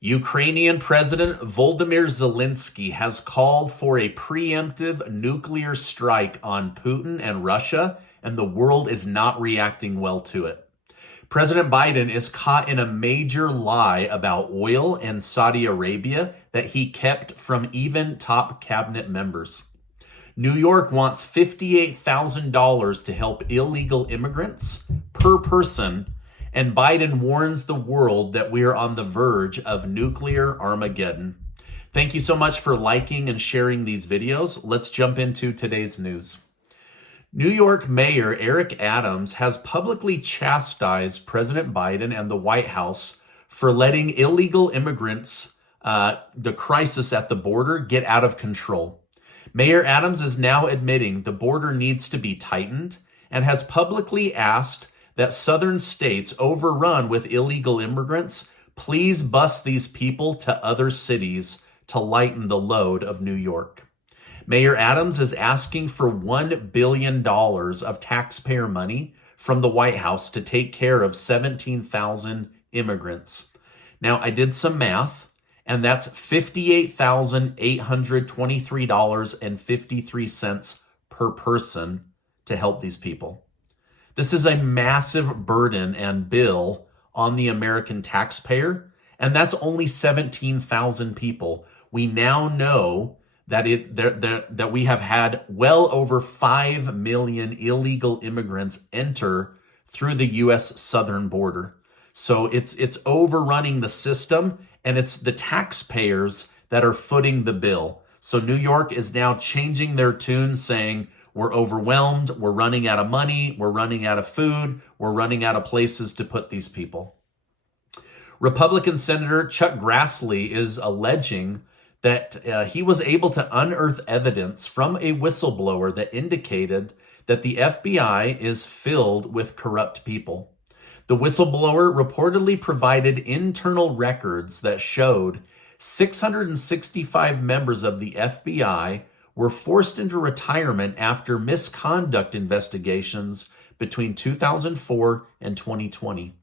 Ukrainian President Volodymyr Zelensky has called for a preemptive nuclear strike on Putin and Russia, and the world is not reacting well to it. President Biden is caught in a major lie about oil and Saudi Arabia that he kept from even top cabinet members. New York wants $58,000 to help illegal immigrants per person, and Biden warns the world that we are on the verge of nuclear Armageddon. Thank you so much for liking and sharing these videos. Let's jump into today's news. New York Mayor Eric Adams has publicly chastised President Biden and the White House for letting illegal immigrants, the crisis at the border, get out of control. Mayor Adams is now admitting the border needs to be tightened and has publicly asked that southern states overrun with illegal immigrants please bus these people to other cities to lighten the load of New York. Mayor Adams is asking for $1 billion of taxpayer money from the White House to take care of 17,000 immigrants. Now, I did some math, and that's $58,823.53 per person to help these people. This is a massive burden and bill on the American taxpayer, and that's only 17,000 people. We now know that that we have had well over 5 million illegal immigrants enter through the U.S. southern border. So it's overrunning the system, and it's the taxpayers that are footing the bill. So New York is now changing their tune, saying, we're overwhelmed, we're running out of money, we're running out of food, we're running out of places to put these people. Republican Senator Chuck Grassley is alleging that he was able to unearth evidence from a whistleblower that indicated that the FBI is filled with corrupt people. The whistleblower reportedly provided internal records that showed 665 members of the FBI were forced into retirement after misconduct investigations between 2004 and 2020.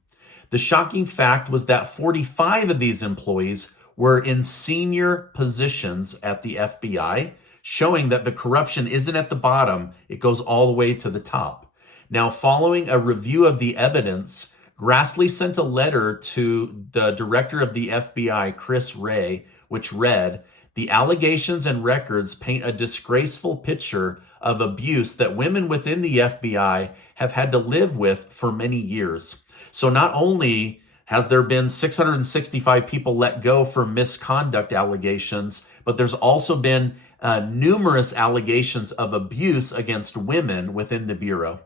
The shocking fact was that 45 of these employees were in senior positions at the FBI, showing that the corruption isn't at the bottom, it goes all the way to the top. Now, following a review of the evidence, Grassley sent a letter to the director of the FBI, Chris Wray, which read, "The allegations and records paint a disgraceful picture of abuse that women within the FBI have had to live with for many years." So not only has there been 665 people let go for misconduct allegations, but there's also been numerous allegations of abuse against women within the Bureau.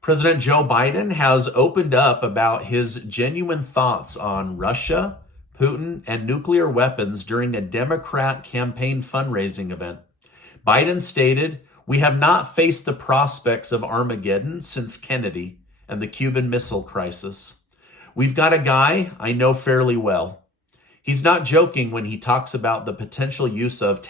President Joe Biden has opened up about his genuine thoughts on Russia, Putin, and nuclear weapons during a Democrat campaign fundraising event. Biden stated, "We have not faced the prospects of Armageddon since Kennedy and the Cuban Missile Crisis. We've got a guy I know fairly well. He's not joking when he talks about the potential use of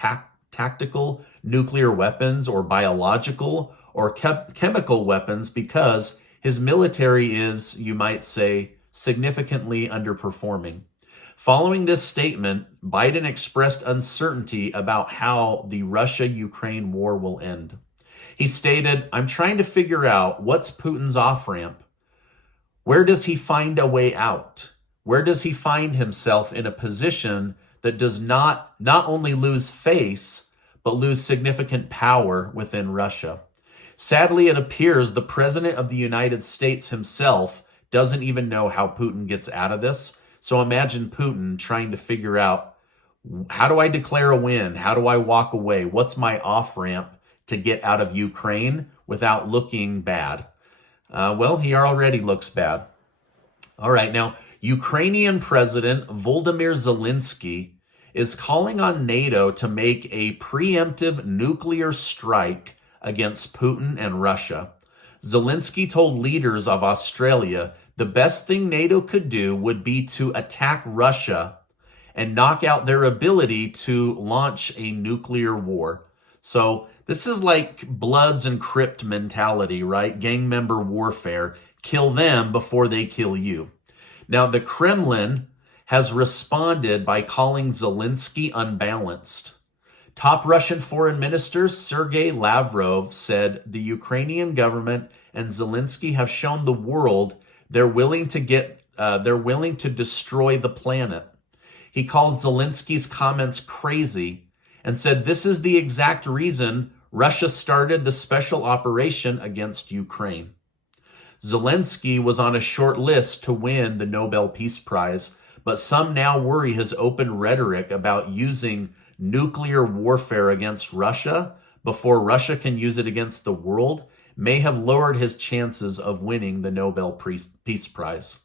tactical nuclear weapons or biological or chemical weapons because his military is, you might say, significantly underperforming." Following this statement, Biden expressed uncertainty about how the Russia-Ukraine war will end. He stated, "I'm trying to figure out what's Putin's off-ramp. Where does he find a way out? Where does he find himself in a position that does not only lose face, but lose significant power within Russia?" Sadly, it appears the President of the United States himself doesn't even know how Putin gets out of this. So imagine Putin trying to figure out, how do I declare a win? How do I walk away? What's my off-ramp to get out of Ukraine without looking bad? Well, he already looks bad. All right, now, Ukrainian President Volodymyr Zelensky is calling on NATO to make a preemptive nuclear strike against Putin and Russia. Zelensky told leaders of Australia the best thing NATO could do would be to attack Russia and knock out their ability to launch a nuclear war. So this is like Bloods and Crips mentality, right? Gang member warfare. Kill them before they kill you. Now, the Kremlin has responded by calling Zelensky unbalanced. Top Russian Foreign Minister Sergei Lavrov said the Ukrainian government and Zelensky have shown the world they're willing to destroy the planet. He called Zelensky's comments crazy and said this is the exact reason Russia started the special operation against Ukraine. Zelensky was on a short list to win the Nobel Peace Prize, but some now worry his open rhetoric about using nuclear warfare against Russia before Russia can use it against the world may have lowered his chances of winning the Nobel Peace Prize.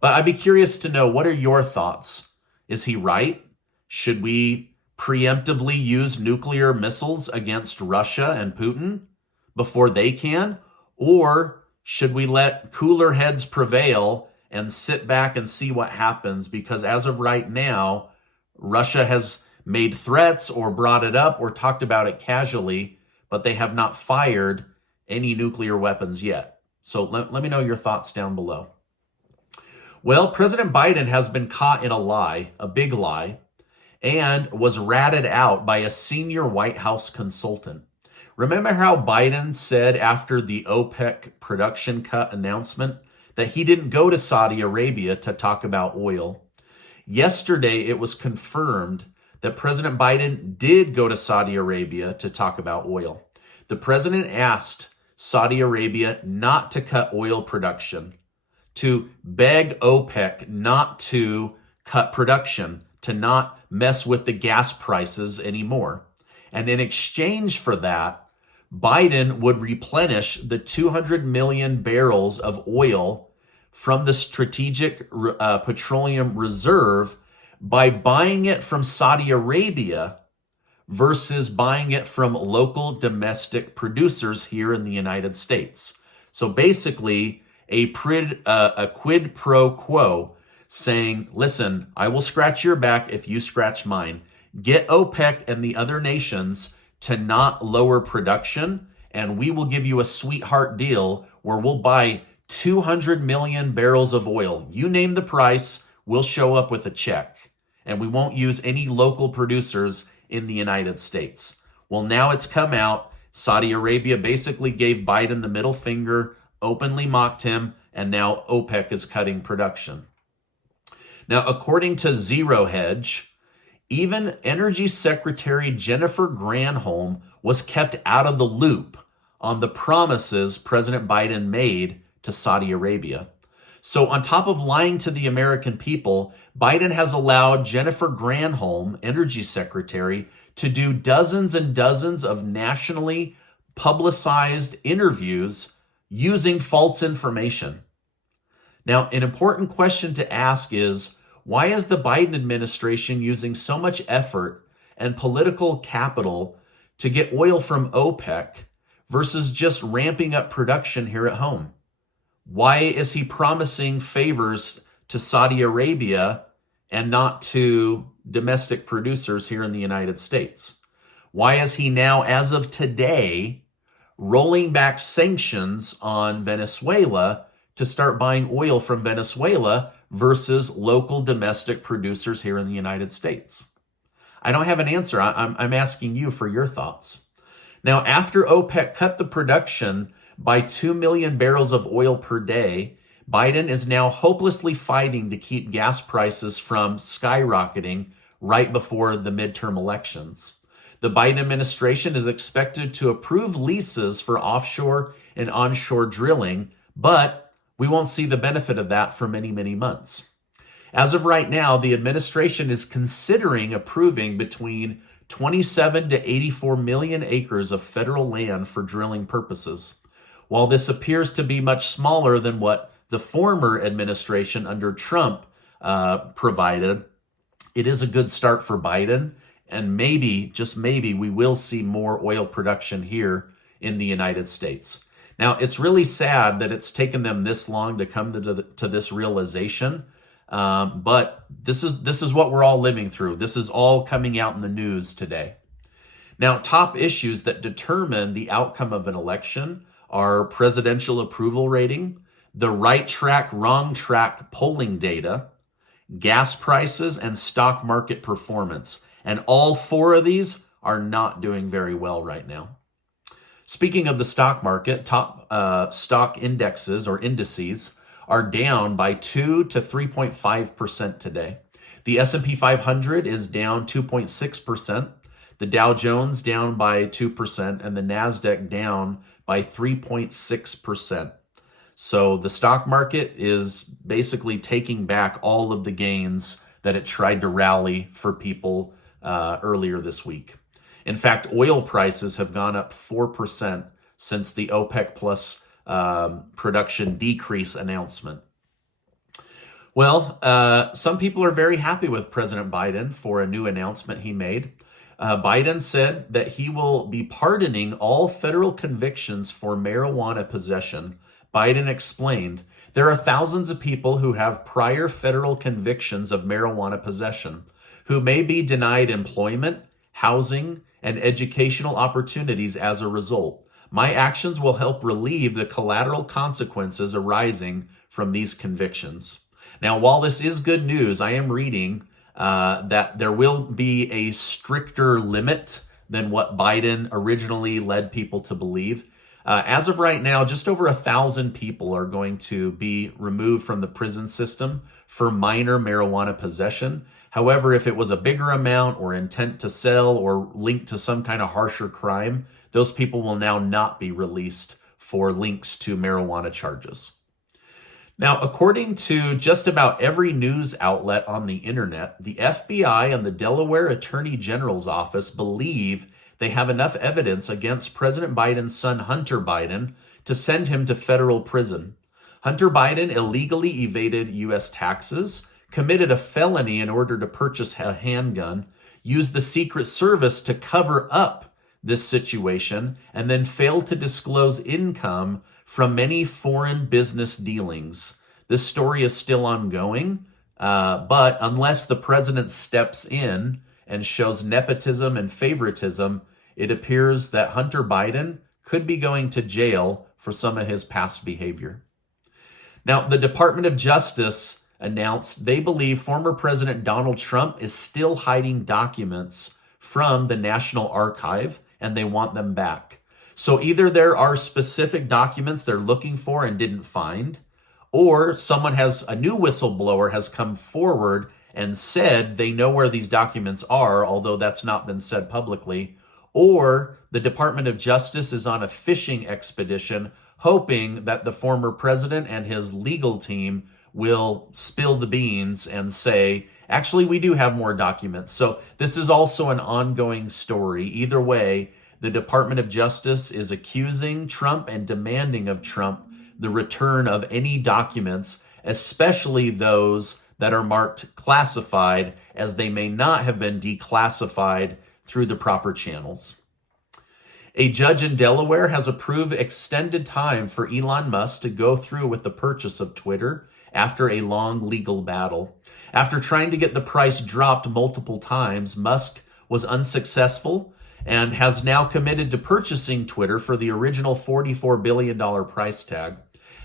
But I'd be curious to know, what are your thoughts? Is he right? Should we preemptively use nuclear missiles against Russia and Putin before they can? Or should we let cooler heads prevail and sit back and see what happens? Because as of right now, Russia has made threats or brought it up or talked about it casually, but they have not fired any nuclear weapons yet. So let me know your thoughts down below. Well, President Biden has been caught in a lie, a big lie, and was ratted out by a senior White House consultant. Remember how Biden said after the OPEC production cut announcement that he didn't go to Saudi Arabia to talk about oil? Yesterday, it was confirmed that President Biden did go to Saudi Arabia to talk about oil. The president asked Saudi Arabia not to cut oil production, to beg OPEC not to cut production, to not mess with the gas prices anymore. And in exchange for that, Biden would replenish the 200 million barrels of oil from the Strategic Petroleum Reserve by buying it from Saudi Arabia versus buying it from local domestic producers here in the United States. So basically, a quid pro quo saying, listen, I will scratch your back if you scratch mine. Get OPEC and the other nations to not lower production, and we will give you a sweetheart deal where we'll buy 200 million barrels of oil. You name the price, we'll show up with a check. And we won't use any local producers in the United States. Well, now it's come out. Saudi Arabia basically gave Biden the middle finger, openly mocked him, and now OPEC is cutting production. Now, according to Zero Hedge, even Energy Secretary Jennifer Granholm was kept out of the loop on the promises President Biden made to Saudi Arabia. So on top of lying to the American people, Biden has allowed Jennifer Granholm, Energy Secretary, to do dozens and dozens of nationally publicized interviews using false information. Now, an important question to ask is, why is the Biden administration using so much effort and political capital to get oil from OPEC versus just ramping up production here at home? Why is he promising favors to Saudi Arabia and not to domestic producers here in the United States? Why is he now, as of today, rolling back sanctions on Venezuela to start buying oil from Venezuela versus local domestic producers here in the United States? I don't have an answer. I'm asking you for your thoughts. Now, after OPEC cut the production by 2 million barrels of oil per day, Biden is now hopelessly fighting to keep gas prices from skyrocketing right before the midterm elections. The Biden administration is expected to approve leases for offshore and onshore drilling, but we won't see the benefit of that for many, many months. As of right now, the administration is considering approving between 27 to 84 million acres of federal land for drilling purposes. While this appears to be much smaller than what the former administration under Trump provided, it is a good start for Biden, and maybe, just maybe, we will see more oil production here in the United States. Now, it's really sad that it's taken them this long to come to this realization, but this is what we're all living through. This is all coming out in the news today. Now, top issues that determine the outcome of an election are presidential approval rating, the right track, wrong track polling data, gas prices, and stock market performance. And all four of these are not doing very well right now. Speaking of the stock market, top stock indexes or indices are down by 2 to 3.5% today. The S&P 500 is down 2.6%, the Dow Jones down by 2%, and the NASDAQ down by 3.6%. So the stock market is basically taking back all of the gains that it tried to rally for people earlier this week. In fact, oil prices have gone up 4% since the OPEC plus production decrease announcement. Well, some people are very happy with President Biden for a new announcement he made. Biden said that he will be pardoning all federal convictions for marijuana possession. Biden explained, there are thousands of people who have prior federal convictions of marijuana possession who may be denied employment, housing, and educational opportunities as a result. My actions will help relieve the collateral consequences arising from these convictions. Now, while this is good news, I am reading that there will be a stricter limit than what Biden originally led people to believe. As of right now, just over 1,000 people are going to be removed from the prison system for minor marijuana possession. However, if it was a bigger amount or intent to sell or linked to some kind of harsher crime, those people will now not be released for links to marijuana charges. Now, according to just about every news outlet on the internet, the FBI and the Delaware Attorney General's office believe they have enough evidence against President Biden's son, Hunter Biden, to send him to federal prison. Hunter Biden illegally evaded U.S. taxes, committed a felony in order to purchase a handgun, used the Secret Service to cover up this situation, and then failed to disclose income from many foreign business dealings. This story is still ongoing, but unless the president steps in and shows nepotism and favoritism, it appears that Hunter Biden could be going to jail for some of his past behavior. Now, the Department of Justice announced they believe former President Donald Trump is still hiding documents from the National Archive, and they want them back. So either there are specific documents they're looking for and didn't find, or a new whistleblower has come forward and said they know where these documents are, although that's not been said publicly, or the Department of Justice is on a fishing expedition hoping that the former president and his legal team will spill the beans and say, actually, we do have more documents. So this is also an ongoing story. Either way, the Department of Justice is accusing Trump and demanding of Trump the return of any documents, especially those that are marked classified, as they may not have been declassified through the proper channels. A judge in Delaware has approved extended time for Elon Musk to go through with the purchase of Twitter after a long legal battle. After trying to get the price dropped multiple times, Musk was unsuccessful and has now committed to purchasing Twitter for the original $44 billion price tag.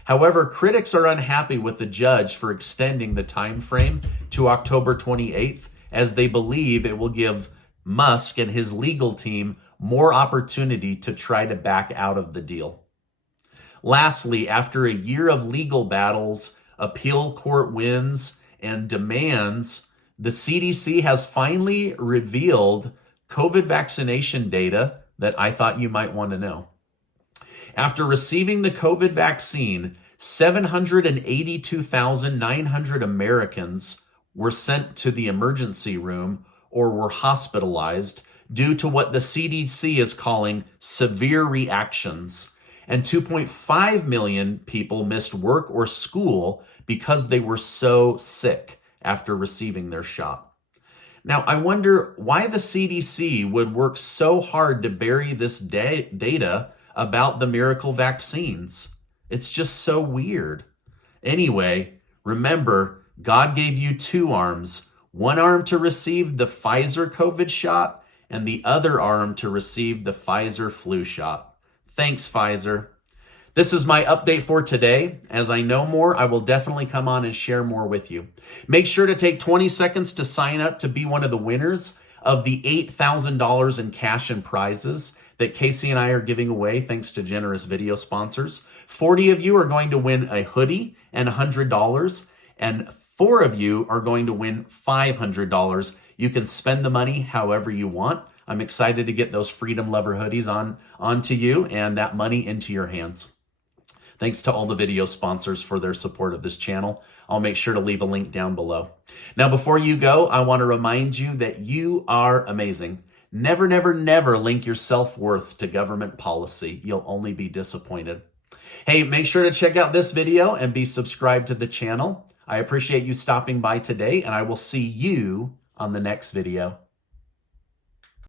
However, critics are unhappy with the judge for extending the time frame to October 28th, as they believe it will give Musk and his legal team more opportunity to try to back out of the deal. Lastly, after a year of legal battles, appeal court wins, and demands, the CDC has finally revealed COVID vaccination data that I thought you might want to know. After receiving the COVID vaccine, 782,900 Americans were sent to the emergency room or were hospitalized due to what the CDC is calling severe reactions. And 2.5 million people missed work or school because they were so sick after receiving their shot. Now, I wonder why the CDC would work so hard to bury this data about the miracle vaccines. It's just so weird. Anyway, remember, God gave you two arms, one arm to receive the Pfizer COVID shot and the other arm to receive the Pfizer flu shot. Thanks, Pfizer. This is my update for today. As I know more, I will definitely come on and share more with you. Make sure to take 20 seconds to sign up to be one of the winners of the $8,000 in cash and prizes that Casey and I are giving away thanks to generous video sponsors. 40 of you are going to win a hoodie and $100, and 4 of you are going to win $500. You can spend the money however you want. I'm excited to get those Freedom Lover hoodies onto you and that money into your hands. Thanks to all the video sponsors for their support of this channel. I'll make sure to leave a link down below. Now, before you go, I want to remind you that you are amazing. Never, never, never link your self-worth to government policy. You'll only be disappointed. Hey, make sure to check out this video and be subscribed to the channel. I appreciate you stopping by today, and I will see you on the next video.